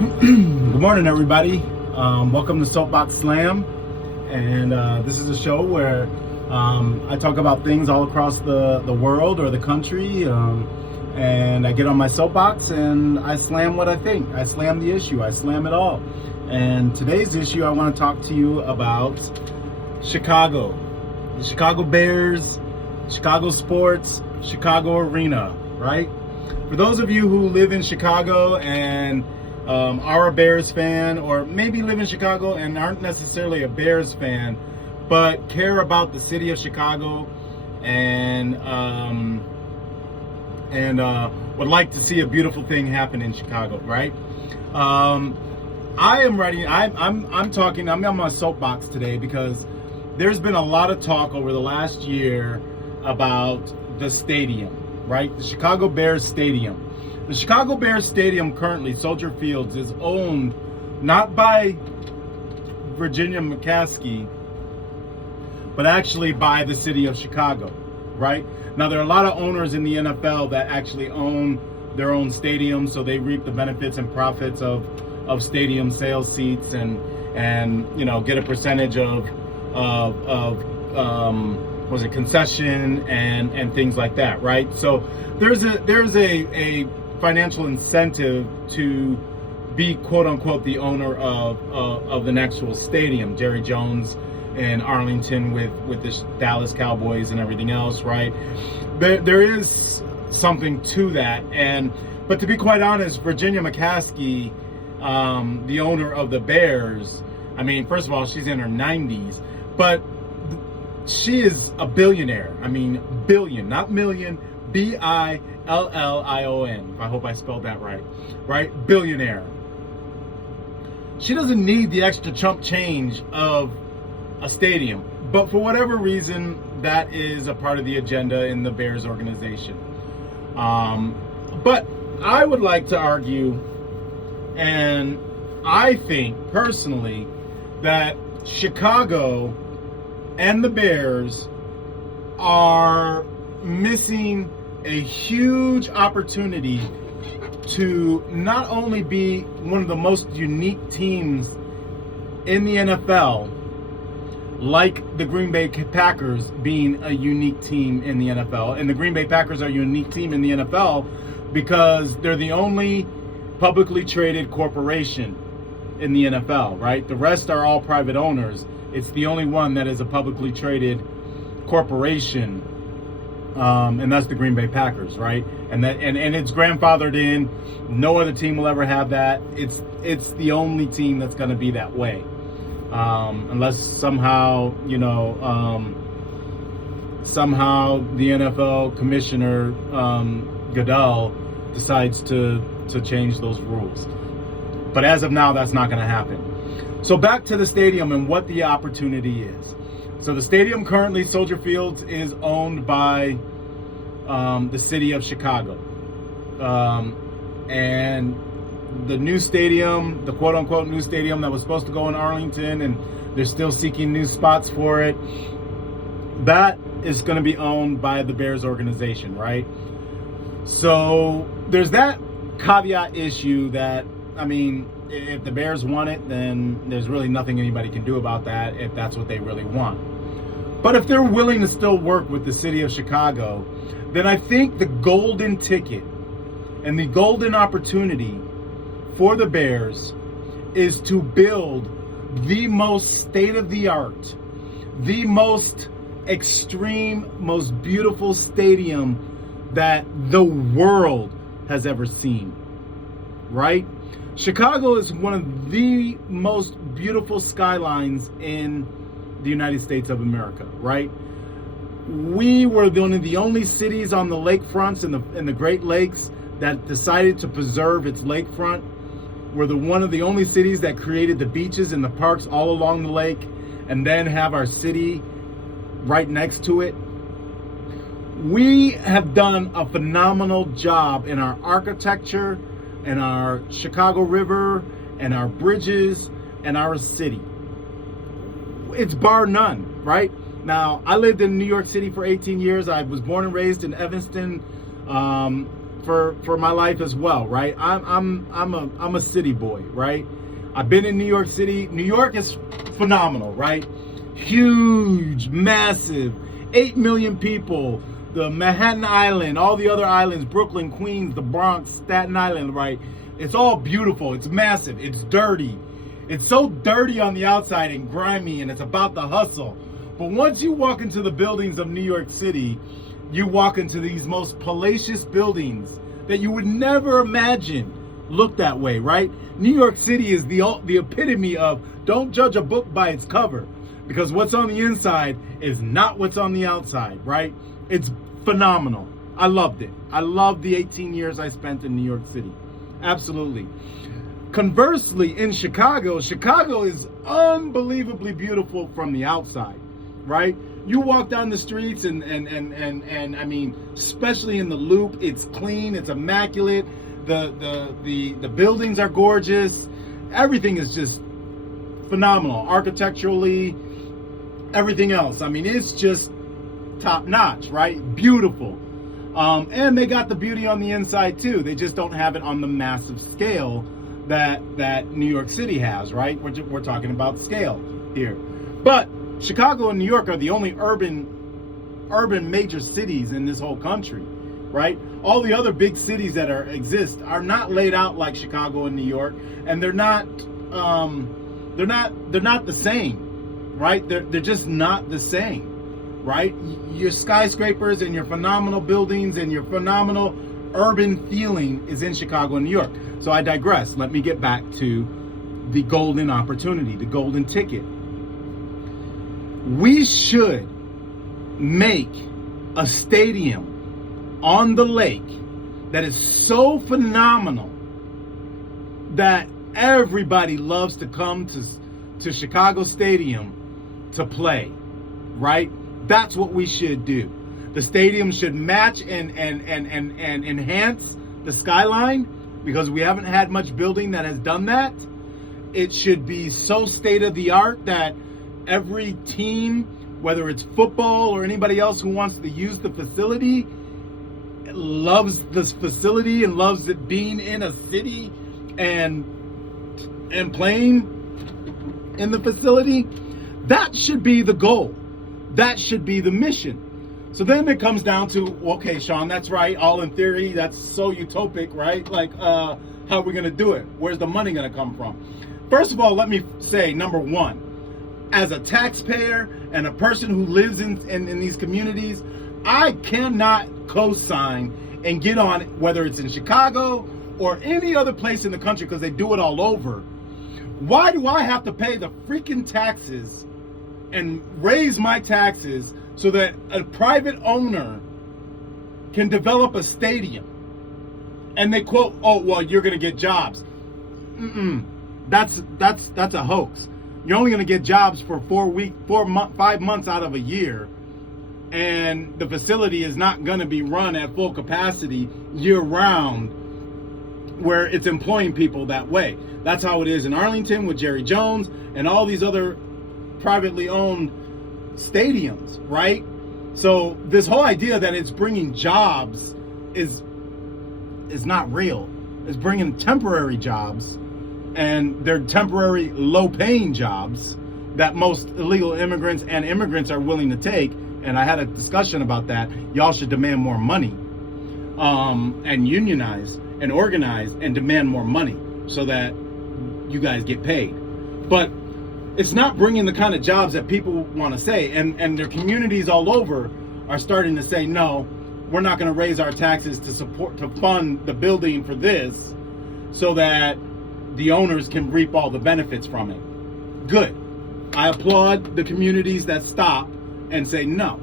Good morning, everybody. Welcome to SoapBox Slam, and this is a show where I talk about things all across the world or the country, and I get on my soapbox and I slam what I think. I slam the issue. I slam it all. And today's issue, I want to talk to you about Chicago, the Chicago Bears, Chicago sports, Chicago arena, right? For those of you who live in Chicago and are a Bears fan, or maybe live in Chicago and aren't necessarily a Bears fan, but care about the city of Chicago and would like to see a beautiful thing happen in Chicago, right? I'm on my soapbox today because there's been a lot of talk over the last year about the stadium, right? The Chicago Bears Stadium. The Chicago Bears Stadium currently, Soldier Fields, is owned not by Virginia McCaskey, but actually by the city of Chicago, right? Now, there are a lot of owners in the NFL that actually own their own stadium, so they reap the benefits and profits of stadium sales seats and get a percentage of concession and things like that, right? So there's a financial incentive to be quote unquote the owner of the actual stadium. Jerry Jones in Arlington with the Dallas Cowboys and everything else, right? There is something to that, but to be quite honest, Virginia McCaskey, the owner of the Bears, I mean, first of all, she's in her 90s, but she is a billionaire. I mean, billion, not million, Billion. I hope I spelled that right? Billionaire. She doesn't need the extra chump change of a stadium, but for whatever reason, that is a part of the agenda in the Bears organization. But I would like to argue, and I think personally, that Chicago and the Bears are missing a huge opportunity to not only be one of the most unique teams in the NFL, like the Green Bay Packers being a unique team in the NFL. And the Green Bay Packers are a unique team in the NFL because they're the only publicly traded corporation in the NFL, right? The rest are all private owners. It's the only one that is a publicly traded corporation, and that's the Green Bay Packers, right? And it's grandfathered in. No other team will ever have that. It's the only team that's going to be that way, unless somehow the NFL commissioner Goodell decides to change those rules. But as of now, that's not going to happen. So back to the stadium and what the opportunity is. So the stadium currently, Soldier Fields, is owned by the city of Chicago. And the new stadium, the quote-unquote new stadium that was supposed to go in Arlington, and they're still seeking new spots for it, that is going to be owned by the Bears organization, right? So there's that caveat issue that, I mean, if the Bears want it, then there's really nothing anybody can do about that if that's what they really want. But if they're willing to still work with the city of Chicago, then I think the golden ticket and the golden opportunity for the Bears is to build the most state-of-the-art, the most extreme, most beautiful stadium that the world has ever seen, right? Chicago is one of the most beautiful skylines in the United States of America, right? We were one of the only cities on the lakefronts in the Great Lakes that decided to preserve its lakefront. We're one of the only cities that created the beaches and the parks all along the lake and then have our city right next to it. We have done a phenomenal job in our architecture and our Chicago River and our bridges and our city. It's bar none, right? Now, I lived in New York City for 18 years. I was born and raised in Evanston, for my life as well, right? I'm a city boy, right? I've been in New York City. New York is phenomenal, right? Huge, massive, 8 million people. The Manhattan Island, all the other islands, Brooklyn, Queens, the Bronx, Staten Island, right? It's all beautiful. It's massive. It's dirty. It's so dirty on the outside and grimy, and it's about the hustle. But once you walk into the buildings of New York City, you walk into these most palatial buildings that you would never imagine look that way, right? New York City is the epitome of don't judge a book by its cover, because what's on the inside is not what's on the outside, right? It's phenomenal. I loved it. I loved the 18 years I spent in New York City. Absolutely. Conversely, in Chicago is unbelievably beautiful from the outside, right? You walk down the streets and I mean, especially in the Loop, it's clean, it's immaculate. The buildings are gorgeous. Everything is just phenomenal, architecturally, everything else. I mean, it's just top notch, right? Beautiful. And they got the beauty on the inside too. They just don't have it on the massive scale that New York City has, right? We're talking about scale here. But Chicago and New York are the only urban major cities in this whole country, right? All the other big cities that exist are not laid out like Chicago and New York, and they're not the same, right? They're just not the same. Right? Your skyscrapers and your phenomenal buildings and your phenomenal urban feeling is in Chicago and New York. So I digress. Let me get back to the golden opportunity, the golden ticket. We should make a stadium on the lake that is so phenomenal that everybody loves to come to Chicago Stadium to play, right? That's what we should do. The stadium should match and enhance the skyline, because we haven't had much building that has done that. It should be so state of the art that every team, whether it's football or anybody else who wants to use the facility, loves this facility and loves it being in a city and playing in the facility. That should be the goal. That should be the mission. So then it comes down to, okay, Sean, that's right. All in theory, that's so utopic, right? Like, how are we going to do it? Where's the money going to come from? First of all, let me say, number one, as a taxpayer and a person who lives in these communities, I cannot co-sign and get on, whether it's in Chicago or any other place in the country, because they do it all over. Why do I have to pay the freaking taxes and raise my taxes so that a private owner can develop a stadium? And they quote, oh, well, you're going to get jobs. That's a hoax. You're only going to get jobs for 5 months out of a year. And the facility is not going to be run at full capacity year round, where it's employing people that way. That's how it is in Arlington with Jerry Jones and all these other privately owned stadiums, right? So this whole idea that it's bringing jobs is not real. It's bringing temporary jobs, and they're temporary low-paying jobs that most illegal immigrants and immigrants are willing to take. And I had a discussion about that. Y'all should demand more money, and unionize and organize and demand more money so that you guys get paid. But it's not bringing the kind of jobs that people want to say, and their communities all over are starting to say, no, we're not going to raise our taxes to fund the building for this, so that the owners can reap all the benefits from it. Good. I applaud the communities that stop and say no,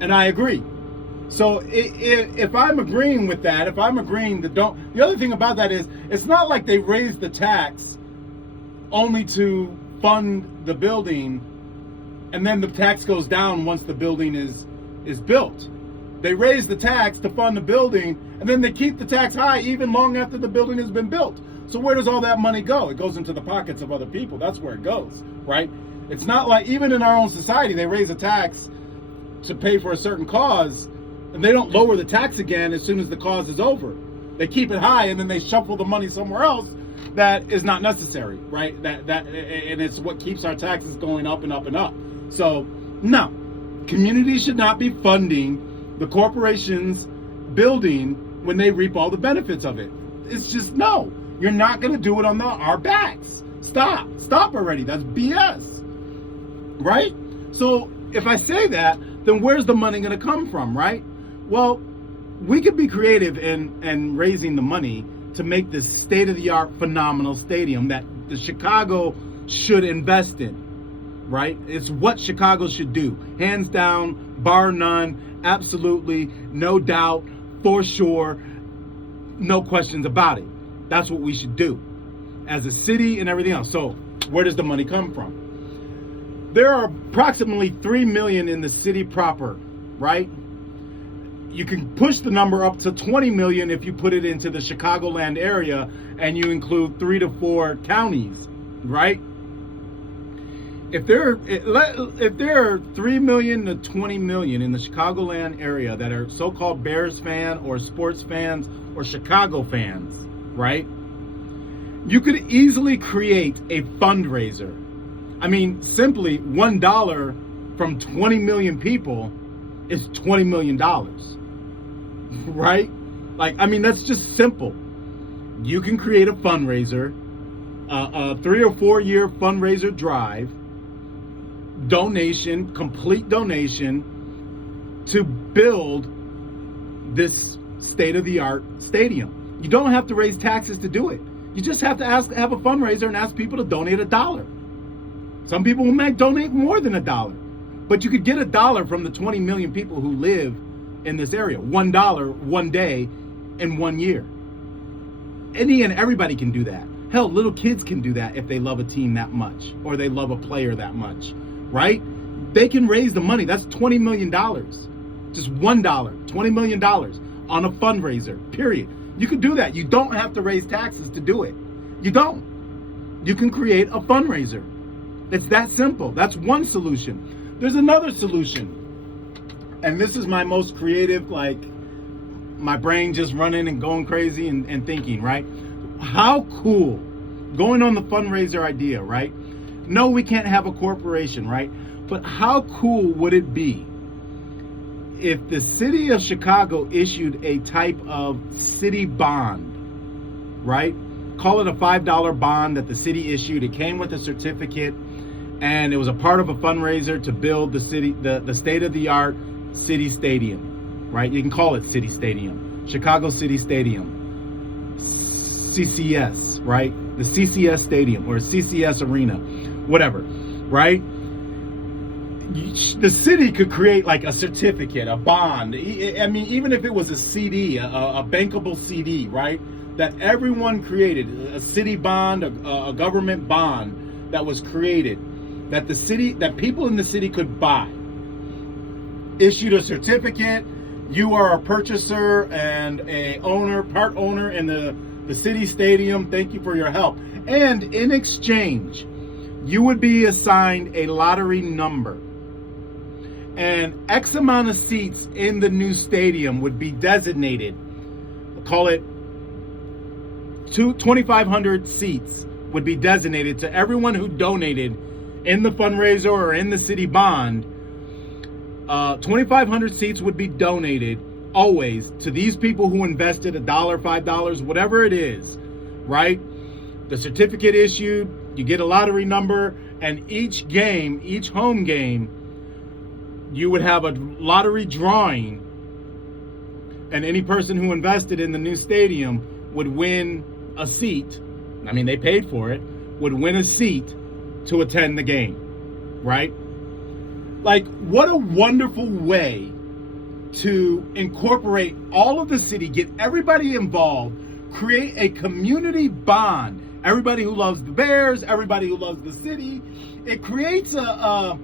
and I agree. So if I'm agreeing with that, if I'm agreeing that don't, the other thing about that is, it's not like they raised the tax only to fund the building and then the tax goes down once the building is built. They raise the tax to fund the building, and then they keep the tax high even long after the building has been built. So where does all that money go? It goes into the pockets of other people. That's where it goes, right? It's not like, even in our own society, they raise a tax to pay for a certain cause, And they don't lower the tax again as soon as the cause is over. They keep it high, and then they shuffle the money somewhere else that is not necessary, right? And it's what keeps our taxes going up and up and up. So no, communities should not be funding the corporations building when they reap all the benefits of it. It's just, no, you're not going to do it on our backs. Stop already. That's BS, right? So if I say that, then where's the money going to come from, right? Well, we could be creative in raising the money to make this state-of-the-art phenomenal stadium that the Chicago should invest in, right? It's what Chicago should do, hands down, bar none, absolutely, no doubt, for sure, no questions about it. That's what we should do as a city and everything else. So where does the money come from? There are approximately 3 million in the city proper, right? You can push the number up to 20 million if you put it into the Chicagoland area and you include 3 to 4 counties, right? If there are 3 million to 20 million in the Chicagoland area that are so-called Bears fan or sports fans or Chicago fans, right? You could easily create a fundraiser. I mean, simply $1 from 20 million people is $20 million, right? Like, I mean, that's just simple. You can create a fundraiser, a 3 or 4 year fundraiser drive, donation, complete donation to build this state-of-the-art stadium. You don't have to raise taxes to do it. You just have to have a fundraiser and ask people to donate $1. Some people might donate more than $1, but you could get $1 from the 20 million people who live in this area. $1 one day in 1 year. Any and everybody can do that. Hell, little kids can do that if they love a team that much or they love a player that much, right? They can raise the money. That's $20 million. Just $1, $20 million on a fundraiser, period. You could do that. You don't have to raise taxes to do it. You don't. You can create a fundraiser. It's that simple. That's one solution. There's another solution. And this is my most creative, like my brain just running and going crazy and thinking, right? How cool, going on the fundraiser idea, right? No, we can't have a corporation, right? But how cool would it be if the city of Chicago issued a type of city bond, right? Call it a $5 bond that the city issued. It came with a certificate, and it was a part of a fundraiser to build the city, the state-of-the-art city stadium, right? You can call it City Stadium, Chicago City Stadium, CCS, right? The CCS Stadium or CCS Arena, whatever, right? The city could create like a certificate, a bond. I mean, even if it was a CD, a bankable CD, right? That everyone created, a city bond, a government bond that was created, that the city, that people in the city could buy. Issued a certificate. You are a purchaser and a owner, part owner in the city stadium. Thank you for your help. And in exchange, you would be assigned a lottery number. And X amount of seats in the new stadium would be designated. Call it 2,500 seats would be designated to everyone who donated in the fundraiser or in the city bond. 2,500 seats would be donated always to these people who invested $1, $5, whatever it is, right? The certificate issued, you get a lottery number, and each game, each home game, you would have a lottery drawing, and any person who invested in the new stadium would win a seat. I mean, they paid for it, would win a seat to attend the game, right? Like, what a wonderful way to incorporate all of the city, get everybody involved, create a community bond. Everybody who loves the Bears, everybody who loves the city. It creates a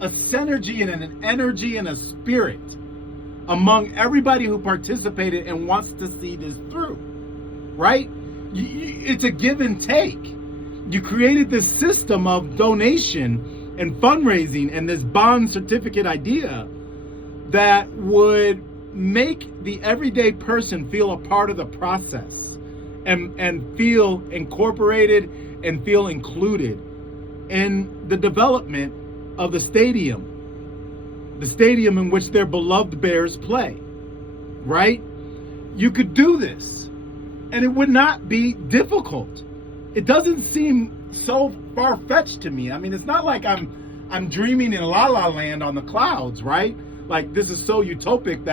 synergy and an energy and a spirit among everybody who participated and wants to see this through, right? It's a give and take. You created this system of donation and fundraising and this bond certificate idea that would make the everyday person feel a part of the process and feel incorporated and feel included in the development of the stadium in which their beloved Bears play, right? You could do this, and it would not be difficult. It doesn't seem so far-fetched to me. I mean, it's not like I'm dreaming in La La Land on the clouds, right? Like, this is so utopic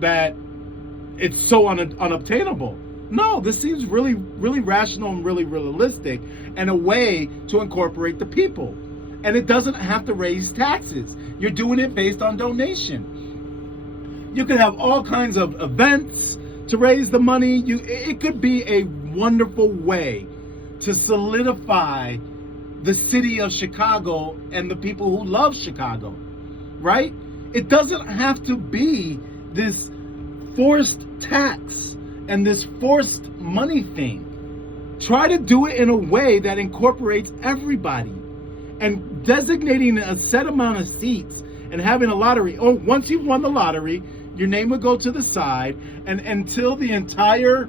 that it's so unobtainable. No, this seems really, really rational and really realistic, and a way to incorporate the people. And it doesn't have to raise taxes. You're doing it based on donation. You could have all kinds of events to raise the money. It could be a wonderful way to solidify the city of Chicago and the people who love Chicago, right? It doesn't have to be this forced tax and this forced money thing. Try to do it in a way that incorporates everybody, and designating a set amount of seats and having a lottery. Oh, once you've won the lottery, your name would go to the side, and until the entire,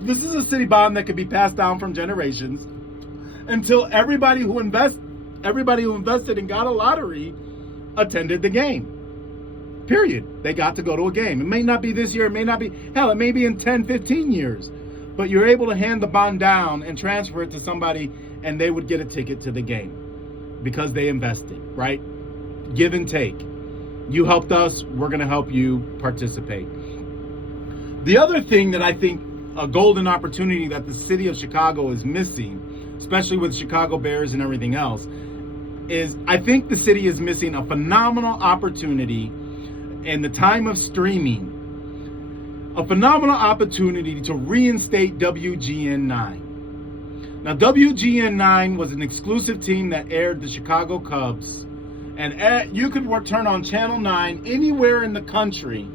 this is a city bond that could be passed down from generations, until everybody who invested and got a lottery attended the game. Period. They got to go to a game. It may not be this year, it may not be, hell, it may be in 10, 15 years. But you're able to hand the bond down and transfer it to somebody, and they would get a ticket to the game because they invested, right? Give and take. You helped us, we're going to help you participate. The other thing that I think, a golden opportunity that the city of Chicago is missing, especially with Chicago Bears and everything else, is I think the city is missing a phenomenal opportunity in the time of streaming, a phenomenal opportunity to reinstate WGN9. Now, WGN9 was an exclusive team that aired the Chicago Cubs, and you could turn on Channel 9 anywhere in the country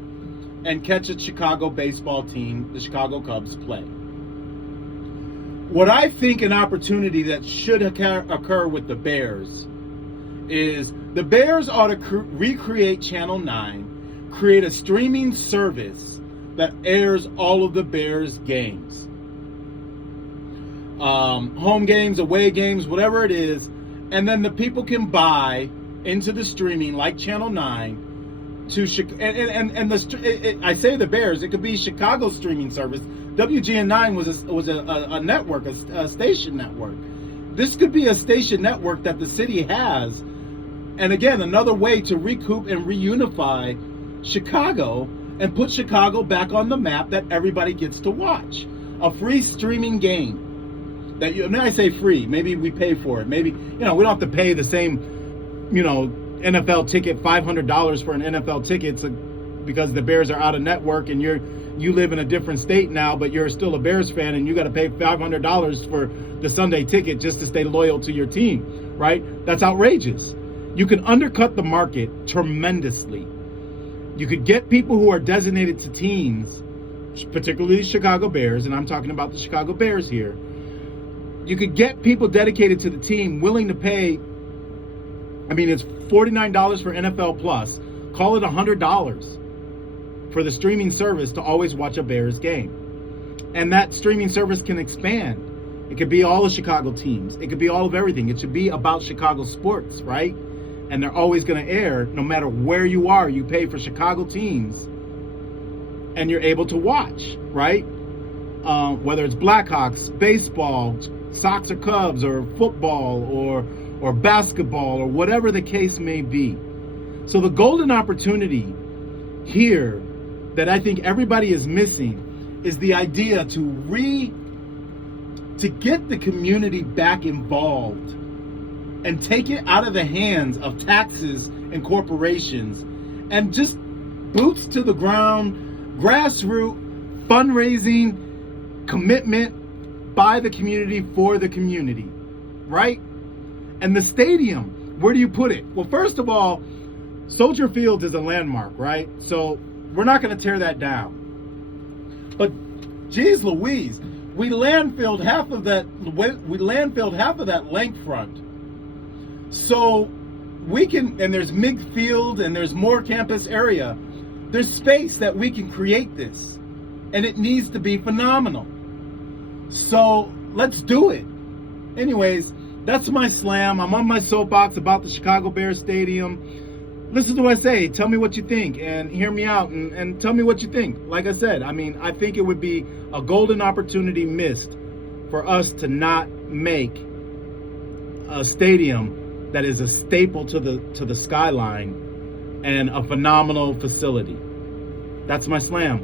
and catch a Chicago baseball team, the Chicago Cubs, play. What I think an opportunity that should occur with the Bears is the Bears ought to recreate Channel 9, create a streaming service that airs all of the Bears games. Home games, away games, whatever it is, and then the people can buy into the streaming like Channel 9 to I say the Bears, it could be Chicago's streaming service. WGN9 was a network, a station network. This could be a station network that the city has, and again, another way to recoup and reunify Chicago and put Chicago back on the map that everybody gets to watch. A free streaming game. That you, and I say free, maybe we pay for it. Maybe, we don't have to pay the same, NFL ticket, $500 for an NFL ticket because the Bears are out of network and you live in a different state now, but you're still a Bears fan and you got to pay $500 for the Sunday ticket just to stay loyal to your team, right? That's outrageous. You can undercut the market tremendously. You could get people who are designated to teams, particularly the Chicago Bears, and I'm talking about the Chicago Bears here. You could get people dedicated to the team willing to pay, it's $49 for NFL Plus. Call it $100 for the streaming service to always watch a Bears game. And that streaming service can expand. It could be all the Chicago teams. It could be all of everything. It should be about Chicago sports, right? And they're always going to air no matter where you are. You pay for Chicago teams and you're able to watch, right? Whether it's Blackhawks, baseball, Sox or Cubs, or football, or basketball, or whatever the case may be. So the golden opportunity here that I think everybody is missing is the idea to get the community back involved and take it out of the hands of taxes and corporations, and just boots to the ground, grassroots fundraising, commitment by the community for the community, right? And the stadium, where do you put it? Well, first of all, Soldier Field is a landmark, right? So we're not going to tear that down. But geez Louise, we landfilled half of that length front. So we can, and there's midfield and there's more campus area. There's space that we can create this, and it needs to be phenomenal. So let's do it. Anyways, that's my slam. I'm on my soapbox about the Chicago Bears Stadium. Listen to what I say. Tell me what you think, and hear me out, and tell me what you think. Like I said, I mean, I think it would be a golden opportunity missed for us to not make a stadium that is a staple to the skyline and a phenomenal facility. That's my slam.